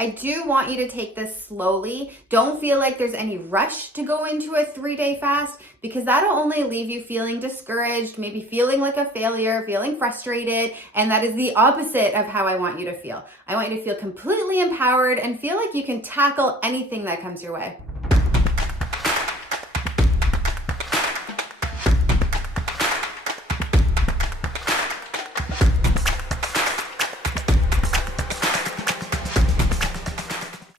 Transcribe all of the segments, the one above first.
I do want you to take this slowly. Don't feel like there's any rush to go into a 3-day fast because that'll only leave you feeling discouraged, maybe feeling like a failure, feeling frustrated, and that is the opposite of how I want you to feel. I want you to feel completely empowered and feel like you can tackle anything that comes your way.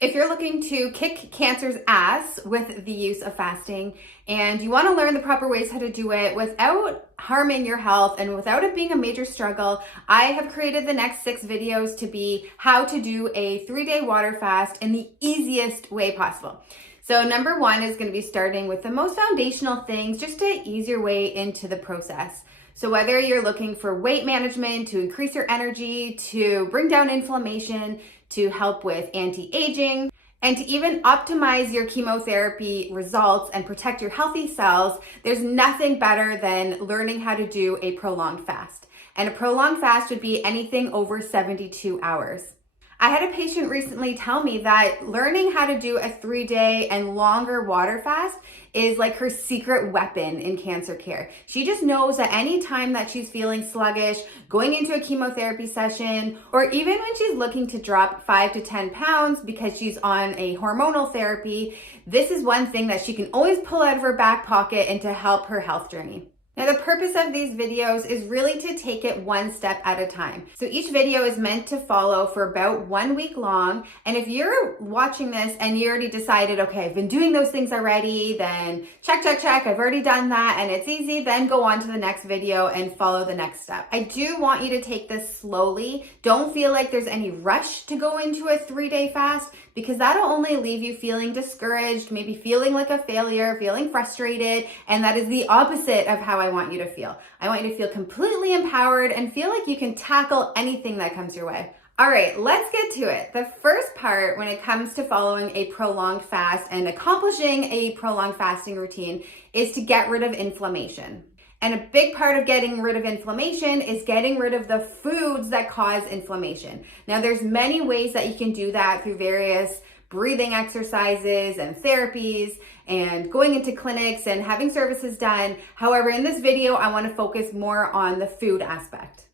If you're looking to kick cancer's ass with the use of fasting and you want to learn the proper ways how to do it without harming your health and without it being a major struggle, I have created the next 6 videos to be how to do a 3-day water fast in the easiest way possible. So number 1 is going to be starting with the most foundational things just to ease your way into the process. So whether you're looking for weight management, to increase your energy, to bring down inflammation, to help with anti-aging, and to even optimize your chemotherapy results and protect your healthy cells, there's nothing better than learning how to do a prolonged fast. And a prolonged fast would be anything over 72 hours. I had a patient recently tell me that learning how to do a 3-day and longer water fast is like her secret weapon in cancer care. She just knows that any time that she's feeling sluggish, going into a chemotherapy session, or even when she's looking to drop 5 to 10 pounds because she's on a hormonal therapy, this is one thing that she can always pull out of her back pocket and to help her health journey. Now, the purpose of these videos is really to take it one step at a time. So each video is meant to follow for about 1 week long. And if you're watching this and you already decided, okay, I've been doing those things already, then check, I've already done that and it's easy, then go on to the next video and follow the next step. I do want you to take this slowly. Don't feel like there's any rush to go into a 3-day fast because that'll only leave you feeling discouraged, maybe feeling like a failure, feeling frustrated, and that is the opposite of how I want you to feel. I want you to feel completely empowered and feel like you can tackle anything that comes your way. All right, let's get to it. The first part when it comes to following a prolonged fast and accomplishing a prolonged fasting routine is to get rid of inflammation. And a big part of getting rid of inflammation is getting rid of the foods that cause inflammation. Now, there's many ways that you can do that through various breathing exercises and therapies and going into clinics and having services done. However, in this video, I want to focus more on the food aspect.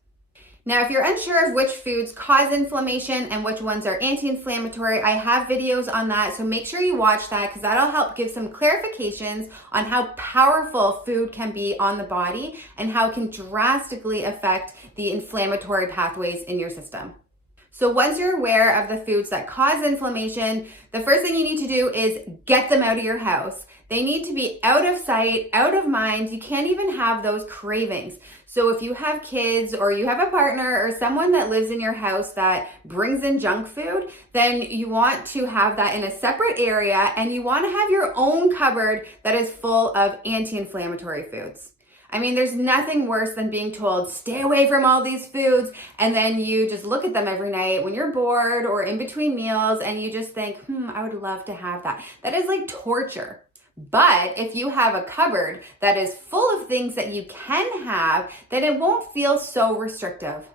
Now, if you're unsure of which foods cause inflammation and which ones are anti-inflammatory, I have videos on that, so make sure you watch that because that'll help give some clarifications on how powerful food can be on the body and how it can drastically affect the inflammatory pathways in your system. So once you're aware of the foods that cause inflammation, the first thing you need to do is get them out of your house. They need to be out of sight, out of mind. You can't even have those cravings. So if you have kids or you have a partner or someone that lives in your house that brings in junk food, then you want to have that in a separate area and you want to have your own cupboard that is full of anti-inflammatory foods. I mean, there's nothing worse than being told, stay away from all these foods, and then you just look at them every night when you're bored or in between meals and you just think, I would love to have that. That is like torture. But if you have a cupboard that is full of things that you can have, then it won't feel so restrictive.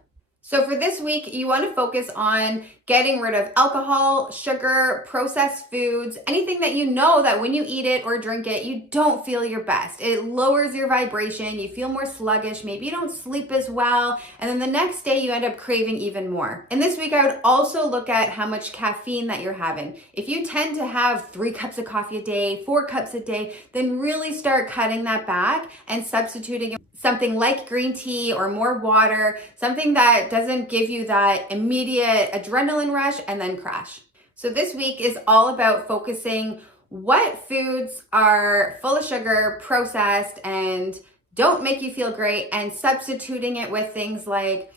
So for this week, you want to focus on getting rid of alcohol, sugar, processed foods, anything that you know that when you eat it or drink it, you don't feel your best. It lowers your vibration, you feel more sluggish, maybe you don't sleep as well, and then the next day you end up craving even more. And this week, I would also look at how much caffeine that you're having. If you tend to have 3 cups of coffee a day, 4 cups a day, then really start cutting that back and substituting something like green tea or more water, something that doesn't give you that immediate adrenaline rush and then crash. So this week is all about focusing what foods are full of sugar, processed, and don't make you feel great, and substituting it with things like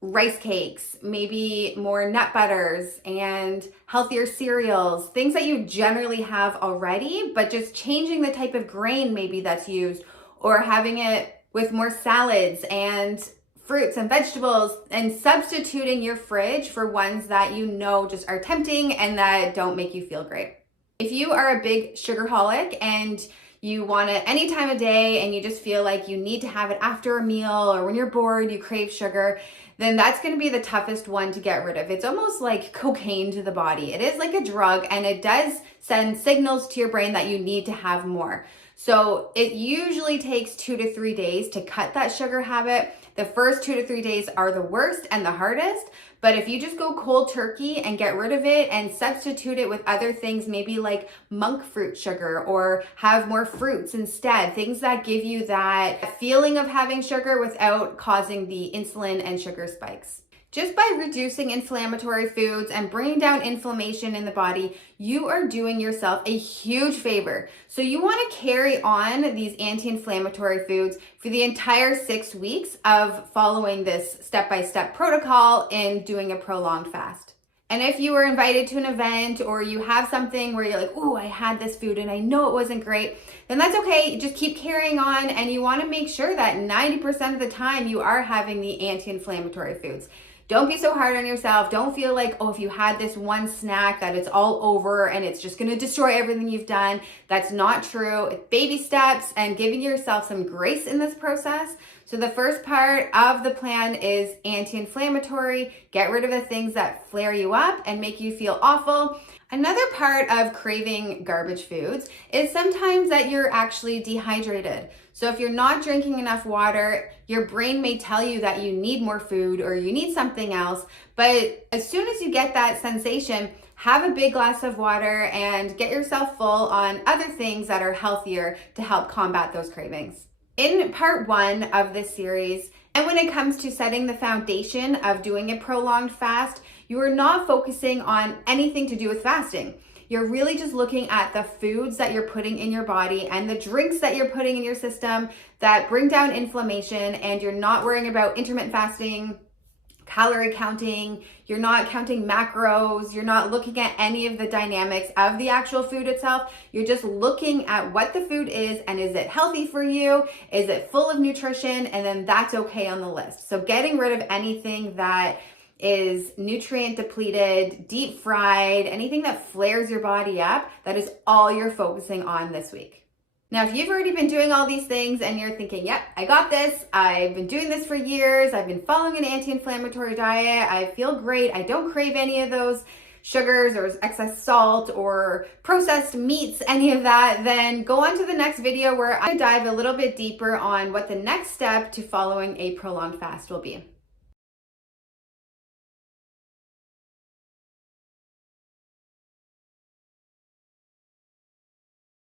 rice cakes, maybe more nut butters and healthier cereals, things that you generally have already, but just changing the type of grain maybe that's used, or having it with more salads and fruits and vegetables, and substituting your fridge for ones that you know just are tempting and that don't make you feel great. If you are a big sugarholic and you want it any time of day and you just feel like you need to have it after a meal or when you're bored, you crave sugar, then that's going to be the toughest one to get rid of. It's almost like cocaine to the body. It is like a drug, and it does send signals to your brain that you need to have more. So it usually takes 2 to 3 days to cut that sugar habit. The first 2 to 3 days are the worst and the hardest, but if you just go cold turkey and get rid of it and substitute it with other things, maybe like monk fruit sugar, or have more fruits instead, things that give you that feeling of having sugar without causing the insulin and sugar spikes. Just by reducing inflammatory foods and bringing down inflammation in the body, you are doing yourself a huge favor. So you want to carry on these anti-inflammatory foods for the entire 6 weeks of following this step-by-step protocol in doing a prolonged fast. And if you were invited to an event, or you have something where you're like, "Ooh, I had this food and I know it wasn't great," then that's okay. Just keep carrying on, and you want to make sure that 90% of the time you are having the anti-inflammatory foods. Don't be so hard on yourself. Don't feel like, oh, if you had this one snack that it's all over and it's just going to destroy everything you've done. That's not true. It's baby steps and giving yourself some grace in this process. So the first part of the plan is anti-inflammatory. Get rid of the things that flare you up and make you feel awful. Another part of craving garbage foods is sometimes that you're actually dehydrated. So if you're not drinking enough water, your brain may tell you that you need more food or you need something else. But as soon as you get that sensation, have a big glass of water and get yourself full on other things that are healthier to help combat those cravings. In part 1 of this series, and when it comes to setting the foundation of doing a prolonged fast, you are not focusing on anything to do with fasting. You're really just looking at the foods that you're putting in your body and the drinks that you're putting in your system that bring down inflammation, and you're not worrying about intermittent fasting, calorie counting, you're not counting macros, you're not looking at any of the dynamics of the actual food itself. You're just looking at what the food is, and is it healthy for you? Is it full of nutrition? And then that's okay on the list. So getting rid of anything that is nutrient depleted, deep fried, anything that flares your body up, that is all you're focusing on this week. Now, if you've already been doing all these things and you're thinking, yep, I got this, I've been doing this for years, I've been following an anti-inflammatory diet, I feel great, I don't crave any of those sugars or excess salt or processed meats, any of that, then go on to the next video where I dive a little bit deeper on what the next step to following a prolonged fast will be.